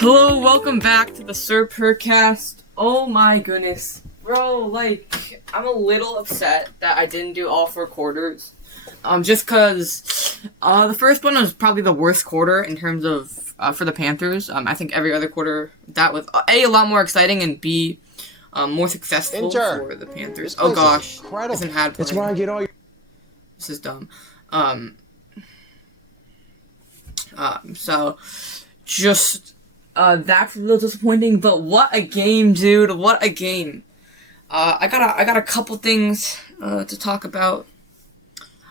Hello, welcome back to the Purrcast. Oh my goodness. Bro, I'm a little upset that I didn't do all 4 quarters. Just cause, the first one was probably the worst quarter in terms of, for the Panthers. I think every other quarter, that was, A, a lot more exciting, and B, more successful for the Panthers. Oh gosh, it's an ad playing. That's where I get all your... This is dumb. So, just... that's a little disappointing, but what a game, dude! What a game! I got a couple things to talk about,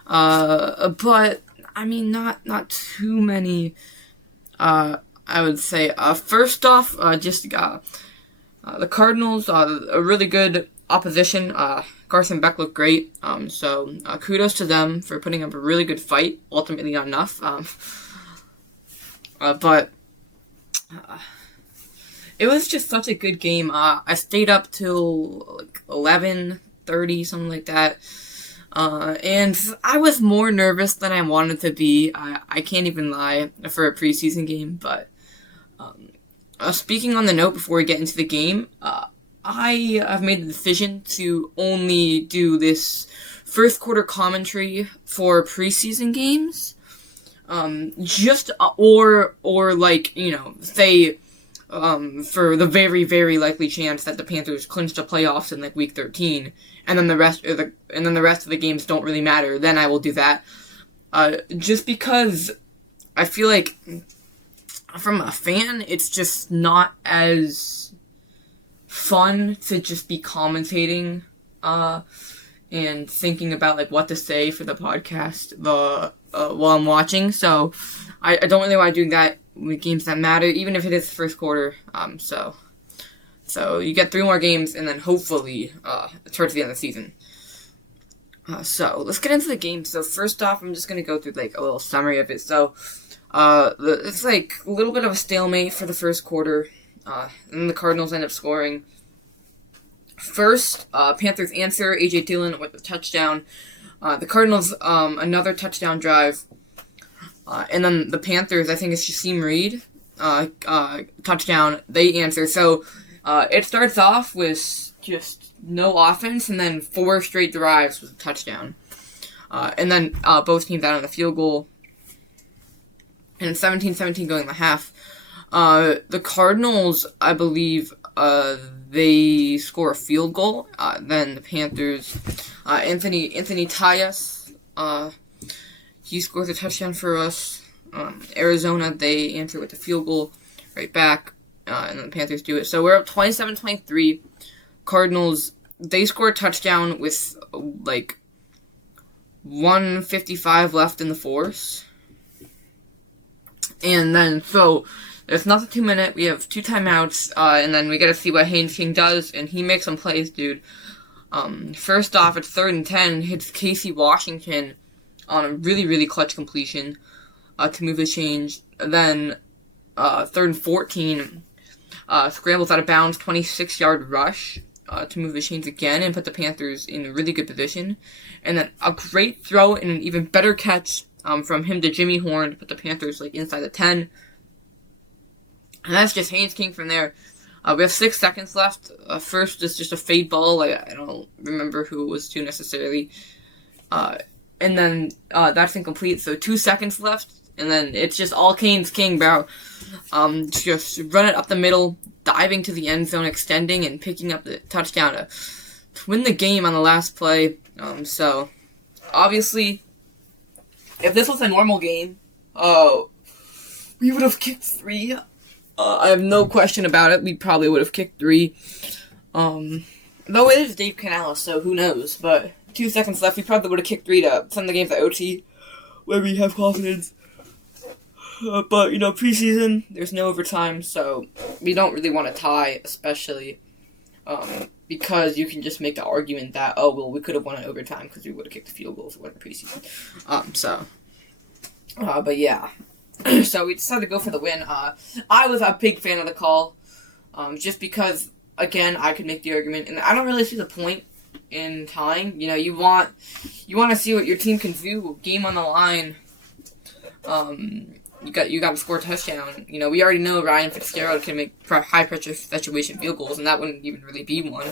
but I mean, not too many. I would say, first off, the Cardinals, a really good opposition. Carson Beck looked great. So kudos to them for putting up a really good fight. Ultimately, not enough. But. It was just such a good game. I stayed up till 11:30, something like that. And I was more nervous than I wanted to be. I can't even lie for a preseason game. But speaking on the note before we get into the game, I have made the decision to only do this first quarter commentary for preseason games. Say, for the very, very likely chance that the Panthers clinch the playoffs in week 13, and then the rest of the games don't really matter, then I will do that. Just because I feel like from a fan, it's just not as fun to just be commentating, and thinking about what to say for the podcast while I'm watching. So I don't really want to do that with games that matter, even if it is the first quarter. So you get 3 more games, and then hopefully towards the end of the season. So let's get into the game. So first off, I'm just gonna go through a little summary of it. So it's a little bit of a stalemate for the first quarter, and the Cardinals end up scoring. First, Panthers answer, A.J. Dillon with a touchdown. The Cardinals, another touchdown drive. And then the Panthers, I think it's Shasim Reed, touchdown, they answer. So, it starts off with just no offense, and then 4 straight drives with a touchdown. And then, both teams out on the field goal. And 17-17 going in the half. The Cardinals, I believe, they score a field goal. Then the Panthers, Anthony Tyus, he scores a touchdown for us. Arizona, they answer with a field goal right back, and then the Panthers do it. So we're up 27-23. Cardinals, they score a touchdown with 1:55 left in the fourth. And then, so there's nothing 2 minutes. We have 2 timeouts, and then we got to see what Haynes does, and he makes some plays, dude. First off, it's 3rd and 10, hits Casey Washington on a really, really clutch completion to move the change. Then 3rd and 14, scrambles out of bounds, 26-yard rush to move the chains again and put the Panthers in a really good position. And then a great throw and an even better catch from him to Jimmy Horn to put the Panthers inside the 10. And that's just Haynes King from there. We have 6 seconds left. First is just a fade ball. I don't remember who it was to necessarily. And then that's incomplete. So 2 seconds left. And then it's just all Haynes King, bro. Just run it up the middle, diving to the end zone, extending, and picking up the touchdown to win the game on the last play. So, obviously, if this was a normal game, we would have kicked 3. I have no question about it. We probably would have kicked 3. Though it is Dave Canales, so who knows. But 2 seconds left, we probably would have kicked 3 to send the game to OT, where we have confidence. But, preseason, there's no overtime, so we don't really want to tie, especially because you can just make the argument that, we could have won in overtime because we would have kicked the field goal if it wasn't preseason. But yeah. So we decided to go for the win. I was a big fan of the call, just because, again, I could make the argument, and I don't really see the point in tying. You want to see what your team can do, game on the line, you got to score a touchdown. We already know Ryan Fitzgerald can make high pressure situation field goals, and that wouldn't even really be one,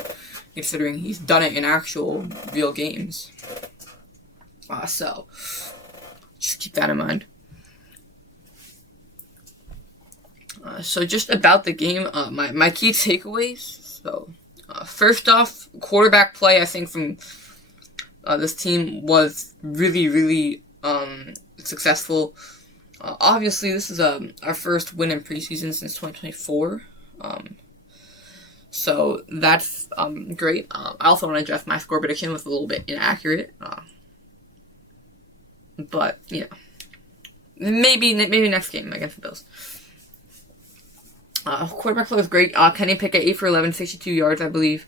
considering he's done it in actual real games. So just keep that in mind. So just about the game, my key takeaways. So first off, quarterback play, I think, from this team was really, really successful. Obviously, this is our first win in preseason since 2024. So that's great. I also want to address my score prediction was a little bit inaccurate. But, maybe next game against the Bills. Quarterback play was great. Kenny Pickett, 8 for 11, 62 yards, I believe.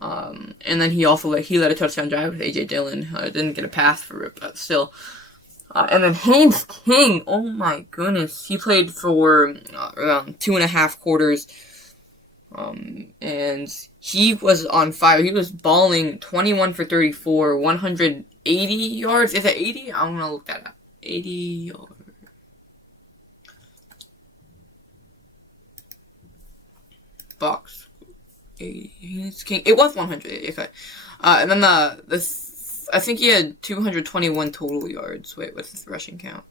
And then he led a touchdown drive with A.J. Dillon. Didn't get a pass for it, but still. And then Haynes King, oh my goodness. He played for around 2.5 quarters. And he was on fire. He was balling 21 for 34, 180 yards. Is it 80? I'm going to look that up. 80 yards. Box. 80 King. It was 180. Okay. And then I think he had 221 total yards. Wait, what's his rushing count?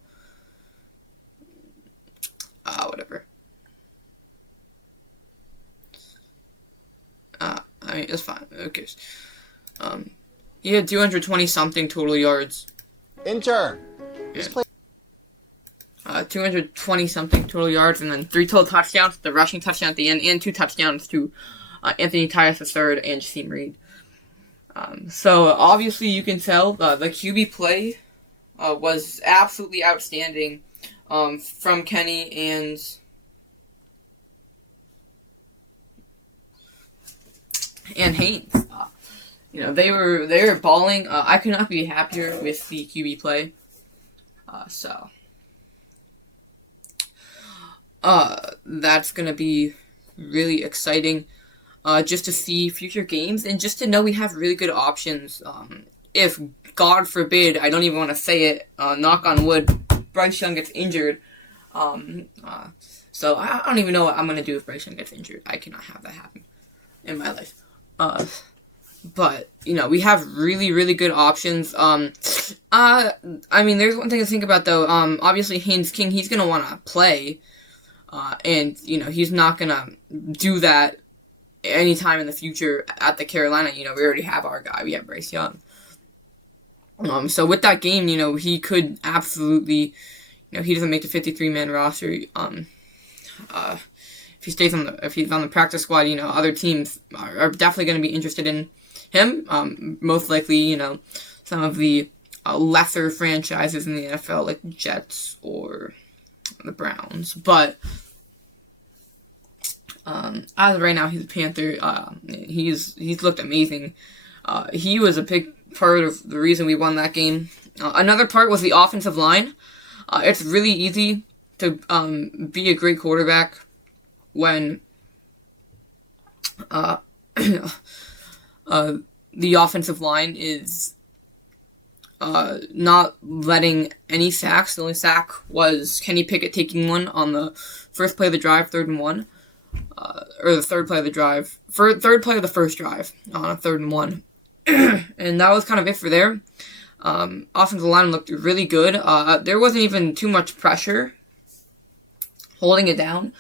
Whatever. I mean, it's fine. Okay. He had 220 something total yards. Enter. Yeah. 220 something total yards, and then 3 total touchdowns. The rushing touchdown at the end, and 2 touchdowns to Anthony Tyus III and Jasim Reed. So obviously you can tell the QB play was absolutely outstanding from Kenny and Haynes. They were balling. I could not be happier with the QB play. That's gonna be really exciting. Just to see future games and just to know we have really good options. If, God forbid, I don't even want to say it, knock on wood, Bryce Young gets injured. So I don't even know what I'm going to do if Bryce Young gets injured. I cannot have that happen in my life. But, we have really, really good options. I mean, there's one thing to think about, though. Obviously, Haynes King, he's going to want to play. And, he's not going to do that anytime in the future at the Carolina. We already have our guy. We have Bryce Young. So with that game, he could absolutely, he doesn't make the 53-man roster. If he's on the practice squad, other teams are definitely going to be interested in him. Most likely, some of the lesser franchises in the NFL, like the Jets or the Browns. But as of right now, he's a Panther. He's looked amazing. He was a big part of the reason we won that game. Another part was the offensive line. It's really easy to be a great quarterback when the offensive line is not letting any sacks. The only sack was Kenny Pickett taking one on the first play of the drive, 3rd and 1. Or the third play of the drive. Third play of the first drive on a 3rd and 1. And that was kind of it for there. Offensive line looked really good. There wasn't even too much pressure holding it down.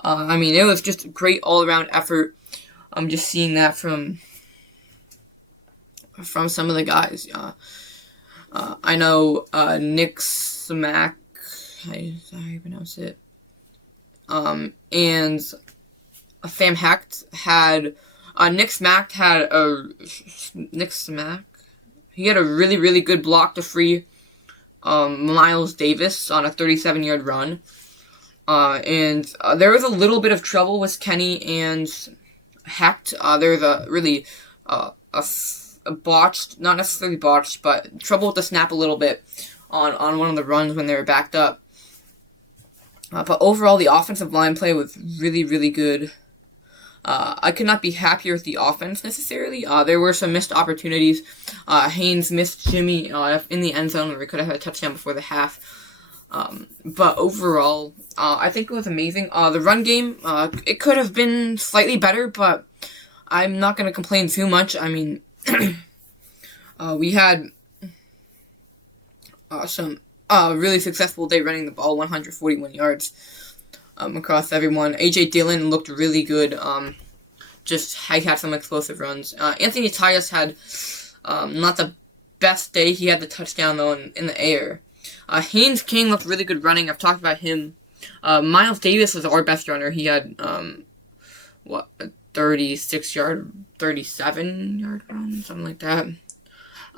I mean, it was just a great all-around effort. I'm just seeing that from some of the guys. I know Nick Smack, how do you pronounce it? And Sam Hecht had Nick Smack had he had a really, really good block to free Miles Davis on a 37-yard run. And there was a little bit of trouble with Kenny and Hecht. There was a really a botched, not necessarily botched, but trouble with the snap a little bit on one of the runs when they were backed up. But overall, the offensive line play was really, really good. I could not be happier with the offense necessarily. There were some missed opportunities. Haynes missed Jimmy in the end zone where he could have had a touchdown before the half. But overall, I think it was amazing. The run game, it could have been slightly better, but I'm not going to complain too much. I mean, we had some really successful day running the ball, 141 yards across everyone. A.J. Dillon looked really good. Just had some explosive runs. Anthony Tyus had not the best day. He had the touchdown, though, in the air. Haynes King looked really good running. I've talked about him. Miles Davis was our best runner. He had, a 36-yard, 37-yard run, something like that.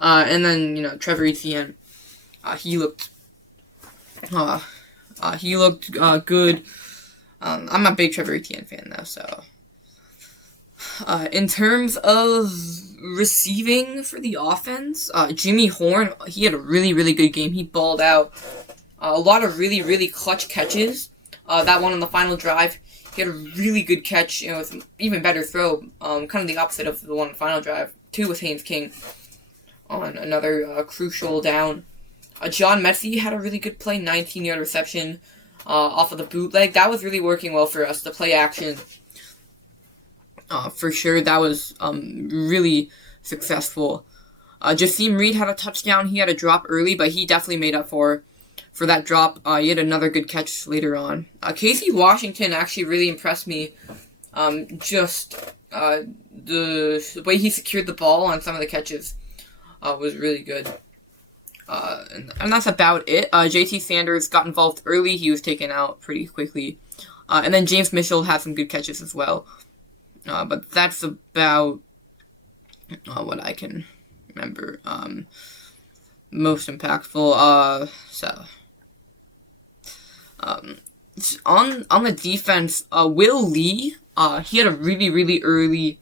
And then, Trevor Etienne, he looked good. I'm a big Trevor Etienne fan, though, so. In terms of receiving for the offense, Jimmy Horn, he had a really, really good game. He balled out a lot of really, really clutch catches. That one on the final drive, he had a really good catch, with an even better throw, kind of the opposite of the one on the final drive. 2 with Haynes King on another crucial down. John Metzie had a really good play, 19-yard reception off of the bootleg. That was really working well for us, the play action. For sure, that was really successful. Jasim Reed had a touchdown. He had a drop early, but he definitely made up for that drop. He had another good catch later on. Casey Washington actually really impressed me. The way he secured the ball on some of the catches was really good. And that's about it. JT Sanders got involved early. He was taken out pretty quickly. And then James Mitchell had some good catches as well. But that's about what I can remember. Most impactful. On the defense, Will Lee, he had a really, really early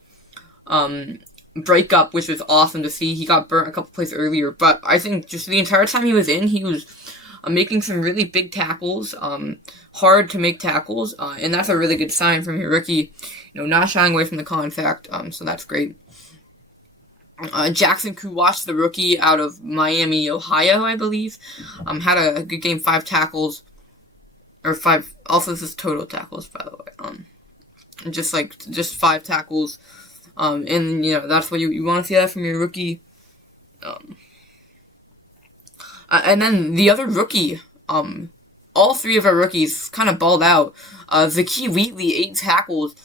breakup, which was awesome to see. He got burnt a couple plays earlier, but I think just the entire time he was in, he was making some really big tackles, hard to make tackles, and that's a really good sign from your rookie, not shying away from the contact, so that's great. Jackson Kuwash, the rookie out of Miami, Ohio, I believe, had a good game, 5 tackles, or 5, also this is total tackles, by the way, just 5 tackles, and, that's what you want to see that from your rookie. And then the other rookie, all 3 of our rookies kind of balled out. Zakee Wheatley, 8 tackles.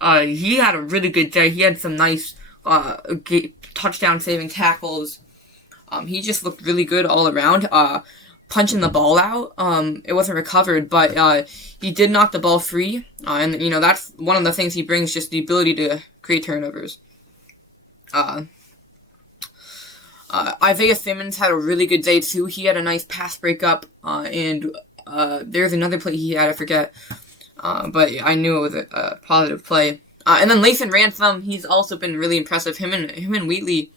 He had a really good day. He had some nice touchdown-saving tackles. He just looked really good all around. Punching the ball out, it wasn't recovered, but he did knock the ball free. And, that's one of the things he brings, just the ability to create turnovers. Isaiah Simmons had a really good day, too. He had a nice pass breakup, and there's another play he had, I forget, but I knew it was a positive play. And then Lathan Ransom, he's also been really impressive. Him and Wheatley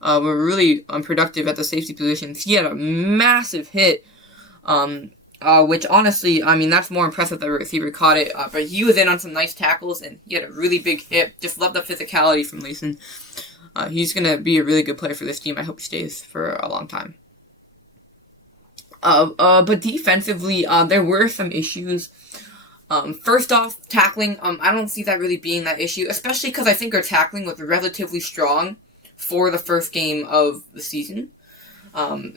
were really productive at the safety positions. He had a massive hit, which honestly, that's more impressive that the receiver caught it, but he was in on some nice tackles, and he had a really big hit. Just love the physicality from Lathan. He's going to be a really good player for this team. I hope he stays for a long time. But defensively, there were some issues. First off, tackling. I don't see that really being that issue, especially because I think our tackling was relatively strong for the first game of the season.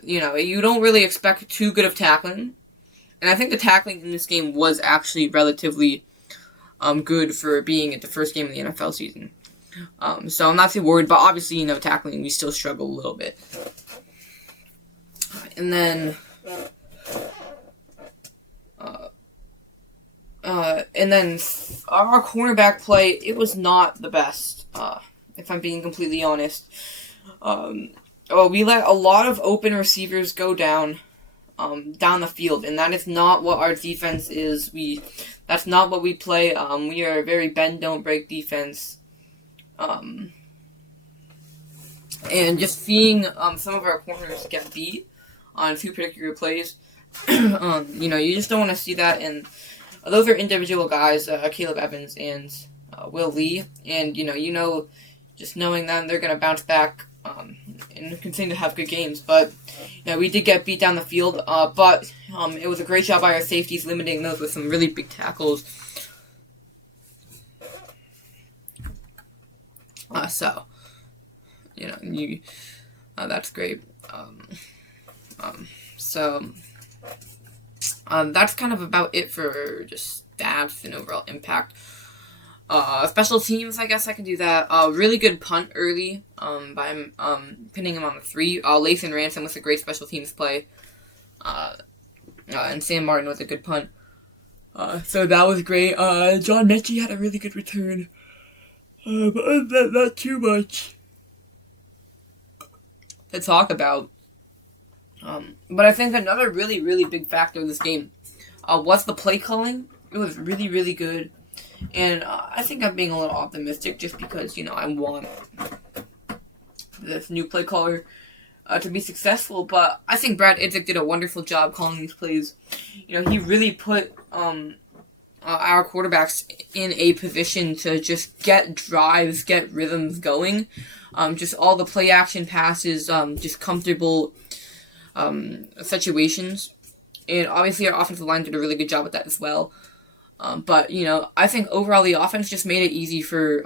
You don't really expect too good of tackling. And I think the tackling in this game was actually relatively good for being at the first game of the NFL season. So I'm not too worried, but obviously, tackling, we still struggle a little bit. And then, our cornerback play, it was not the best, if I'm being completely honest. We let a lot of open receivers go down the field, and that is not what our defense is. That's not what we play. We are a very bend, don't break defense. And just seeing some of our corners get beat on 2 particular plays, you just don't want to see that. And those are individual guys, Caleb Evans and Will Lee, and just knowing them, they're gonna bounce back. and continue to have good games. But we did get beat down the field. But it was a great job by our safeties, limiting those with some really big tackles. That's great. That's kind of about it for just stats and overall impact. Special teams, I guess I can do that. Really good punt early by pinning him on the 3. Lathan Ransom was a great special teams play. And Sam Martin was a good punt. So that was great. John Mechie had a really good return. But other than that, not too much to talk about. But I think another really, really big factor in this game was the play calling. It was really, really good. And I think I'm being a little optimistic just because, I want this new play caller to be successful. But I think Brad Idzik did a wonderful job calling these plays. He really put our quarterbacks in a position to just get drives, get rhythms going. Just all the play action passes, just comfortable situations. And obviously our offensive line did a really good job with that as well. But I think overall the offense just made it easy for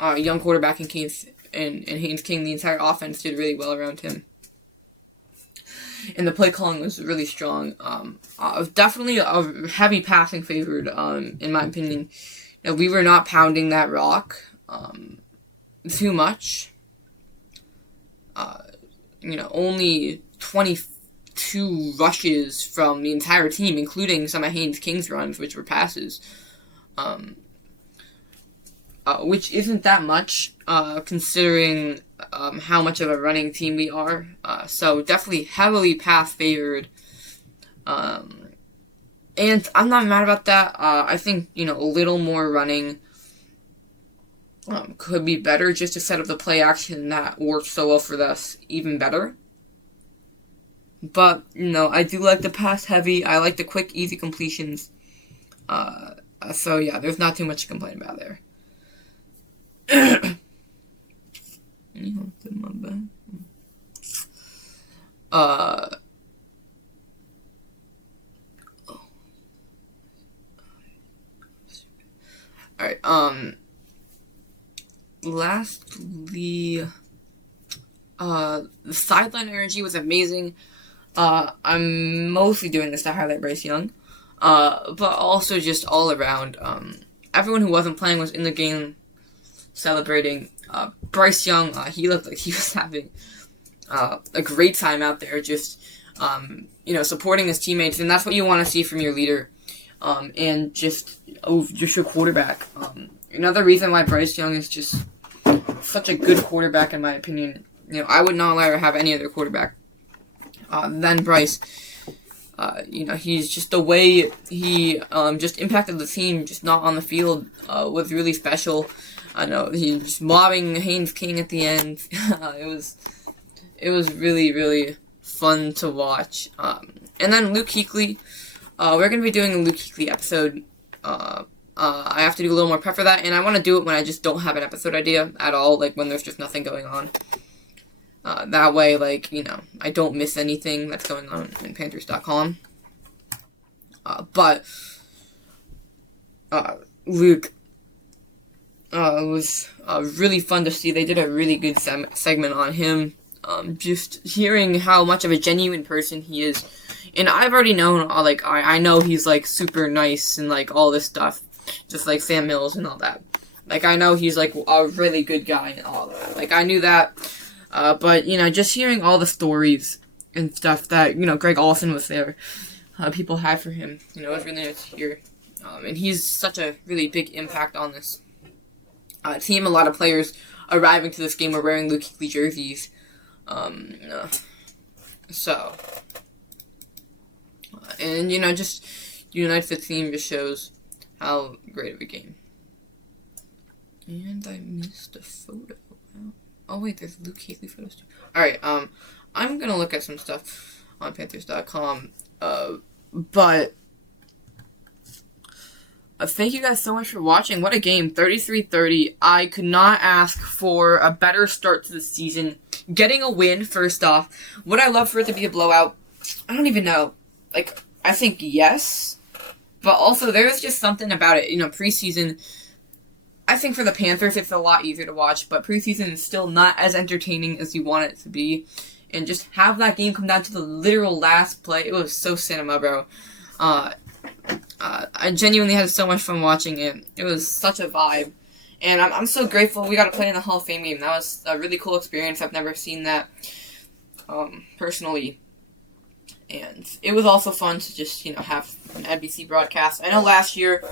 our young quarterback in Haynes King. The entire offense did really well around him. And the play calling was really strong. Definitely a heavy passing favored, in my opinion. We were not pounding that rock too much. Only 22 rushes from the entire team, including some of Haynes King's runs, which were passes. Which isn't that much, considering how much of a running team we are. So definitely heavily pass favored. And I'm not mad about that. I think, a little more running could be better just to set up the play action that worked so well for us even better. But, I do like the pass heavy. I like the quick, easy completions. So, yeah, there's not too much to complain about there. Alright, lastly, the sideline energy was amazing. I'm mostly doing this to highlight Bryce Young, but also just all around. Everyone who wasn't playing was in the game celebrating. Bryce Young, he looked like he was having a great time out there, just supporting his teammates, and that's what you want to see from your leader, and just your quarterback. Another reason why Bryce Young is just such a good quarterback, in my opinion. I would not rather have any other quarterback than Bryce. He's just the way he just impacted the team, just not on the field, was really special. I know he was mobbing Haynes King at the end. It was really, really fun to watch. And then Luke Kuechly, we're gonna be doing a Luke Kuechly episode. I have to do a little more prep for that, and I want to do it when I just don't have an episode idea at all, like when there's just nothing going on. That way, I don't miss anything that's going on in Panthers.com. But Luke was really fun to see. They did a really good segment on him. Just hearing how much of a genuine person he is. And I've already known, I know he's, super nice and, all this stuff. Just like Sam Mills and all that. I know he's, a really good guy and all that. I knew that. But, just hearing all the stories and stuff that, Greg Olsen was there. People had for him. It was really nice to hear. And he's such a really big impact on this team. A lot of players arriving to this game are wearing Luke Kuechly jerseys. And, just unites the team, just shows how great of a game. And I missed a photo. Oh, wait, there's Luke Kuechly photos too. Alright, I'm gonna look at some stuff on Panthers.com, but thank you guys so much for watching. What a game, 33-30. I could not ask for a better start to the season. getting a win, first off. Would I love for it to be a blowout? I don't even know. Like, I think yes. But also, there's just something about it. Preseason, I think for the Panthers, it's a lot easier to watch. But preseason is still not as entertaining as you want it to be. And just have that game come down to the literal last play. It was so cinema, bro. I genuinely had so much fun watching it. It was such a vibe. And I'm so grateful we got to play in the Hall of Fame game. That was a really cool experience. I've never seen that personally. And it was also fun to just, have an NBC broadcast. I know last year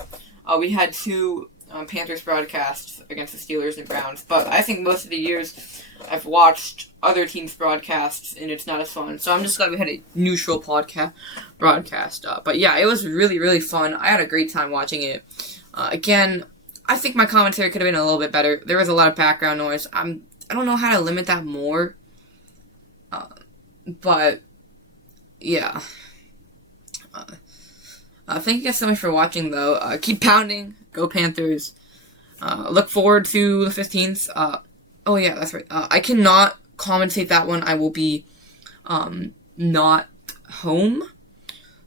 we had two Panthers broadcasts against the Steelers and Browns. But I think most of the years I've watched other teams' broadcasts, and it's not as fun. So I'm just glad we had a neutral broadcast. But yeah, it was really, really fun. I had a great time watching it. Again, I think my commentary could have been a little bit better. There was a lot of background noise. I don't know how to limit that more. But yeah. Thank you guys so much for watching, though. Keep pounding. Go Panthers. Look forward to the 15th. Oh, yeah, that's right. I cannot commentate that one. I will be not home.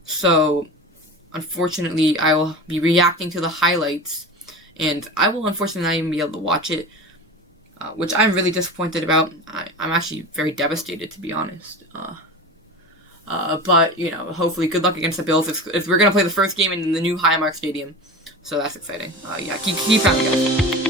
So, unfortunately, I will be reacting to the highlights. And I will, unfortunately, not even be able to watch it. Which I'm really disappointed about. I'm actually very devastated, to be honest. But, hopefully, good luck against the Bills. We're going to play the first game in the new Highmark Stadium. So that's exciting. Yeah, keep pounding, guys.